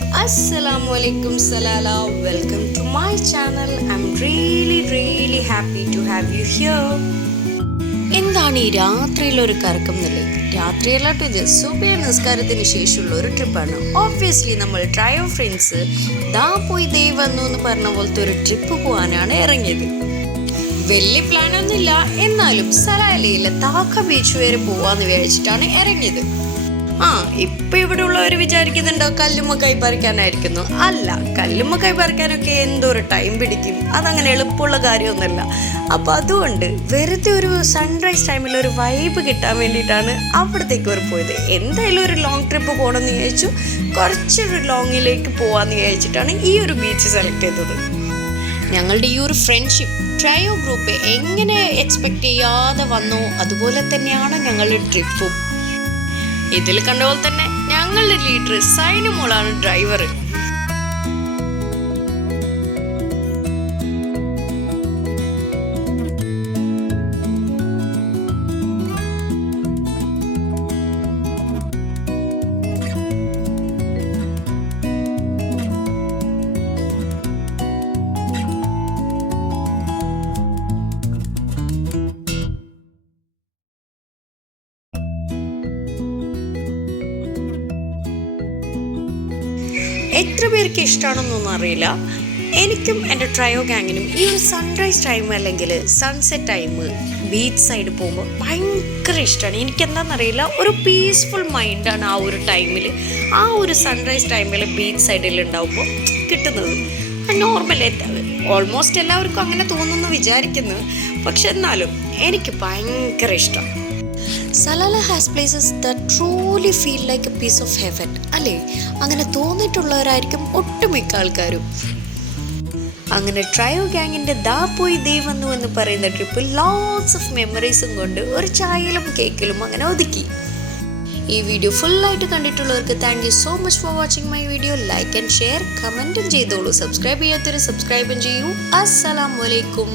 Assalamualaikum Salala. Welcome to my channel. I'm really happy to have you here. എന്താണ് ഈ രാത്രിയിലൊരു കറക്കം എന്നുള്ളത്? രാത്രിയല്ലാട്ടോ, ഇത് സുബഹി നിസ്കാരത്തിന് ശേഷമുള്ള ഒരു ട്രിപ്പാണ്. ഓബ്വിയസ്ലി നമ്മൾ ട്രയോ ഫ്രണ്ട്സ് ദാ പോയി ദേ വന്നു എന്ന് പറഞ്ഞ പോലത്തെ ഒരു ട്രിപ്പ് പോകാനാണ് ഇറങ്ങിയത്. വലിയ പ്ലാനൊന്നുമില്ല, എന്നാലും സലാലയിലെ താക്ക ബീച്ച് വരെ പോവാന്ന് വിചാരിച്ചിട്ടാണ് ഇറങ്ങിയത്. ഇപ്പൊ ഇവിടെ ഉള്ളവർ വിചാരിക്കുന്നുണ്ടോ കല്ലുമ്മ കൈ പറിക്കാനായിരിക്കുന്നു. അല്ല, കല്ലുമ്മ കൈ പറിക്കാനൊക്കെ എന്തോരം ടൈം പിടിക്കും, അതങ്ങനെ എളുപ്പമുള്ള കാര്യമൊന്നുമല്ല. അപ്പൊ അതുകൊണ്ട് വെറുതെ ഒരു സൺറൈസ് ടൈമിൽ ഒരു വൈബ് കിട്ടാൻ വേണ്ടിയിട്ടാണ് അവിടത്തേക്ക് ഒരു പോയത്. എന്തായാലും ഒരു ലോങ് ട്രിപ്പ് പോകണമെന്ന് വിചാരിച്ചു, കുറച്ചൊരു ലോങ്ങിലേക്ക് പോവാന്ന് വിചാരിച്ചിട്ടാണ് ഈ ഒരു ബീച്ച് സെലക്ട് ചെയ്തത്. ഞങ്ങളുടെ ഈ ഒരു ഫ്രണ്ട്ഷിപ്പ് ട്രയോ ഗ്രൂപ്പ് എങ്ങനെ എക്സ്പെക്ട് ചെയ്യാതെ വന്നോ അതുപോലെ തന്നെയാണ് ഞങ്ങളുടെ ട്രിപ്പും. ഇതിൽ കണ്ട പോലെ തന്നെ ഞങ്ങളുടെ ലീഡർ സൈനുമോളാണ് ഡ്രൈവർ. എത്ര പേർക്ക് ഇഷ്ടമാണെന്നൊന്നും അറിയില്ല. എനിക്കും എൻ്റെ ട്രയോ ഗാങ്ങിനും ഈ ഒരു സൺറൈസ് ടൈം അല്ലെങ്കിൽ സൺസെറ്റ് ടൈം ബീച്ച് സൈഡ് പോകുമ്പോൾ ഭയങ്കര ഇഷ്ടമാണ്. എനിക്കെന്താണെന്നറിയില്ല, ഒരു പീസ്ഫുൾ മൈൻഡാണ് ആ ഒരു ടൈമിൽ, ആ ഒരു സൺറൈസ് ടൈമിൽ ബീച്ച് സൈഡിൽ ഉണ്ടാവുമ്പോൾ കിട്ടുന്നത്. നോർമൽ ഓൾമോസ്റ്റ് എല്ലാവർക്കും അങ്ങനെ തോന്നുന്നു വിചാരിക്കുന്നു, പക്ഷെ എന്നാലും എനിക്ക് ഭയങ്കര ഇഷ്ടം. Salalah has places that truly feel like a piece of heaven അല്ലേ? അങ്ങനെ തോന്നിയിട്ടുള്ളവരായിരിക്കും ഒട്ടുമിക്ക ആൾക്കാരും. അങ്ങനെ ട്രയോ ഗാങ്ങിൻ്റെ ദാ പോയി ദേ വന്നു എന്ന് പറയുന്ന ട്രിപ്പ് ലോട്ട്സ് ഓഫ് മെമ്മറീസും കൊണ്ട് ഒരു ചായയിലും കേക്കിലും അങ്ങനെ ഒതുക്കി. ഈ വീഡിയോ ഫുള്ളായിട്ട് കണ്ടിട്ടുള്ളവർക്ക് thank you so much for watching my video. Like and share, കമൻറ്റും ചെയ്തോളൂ. സബ്സ്ക്രൈബ് ചെയ്യാത്തവർ സബ്സ്ക്രൈബും ചെയ്യൂ. അസ്സലാമു അലൈക്കും.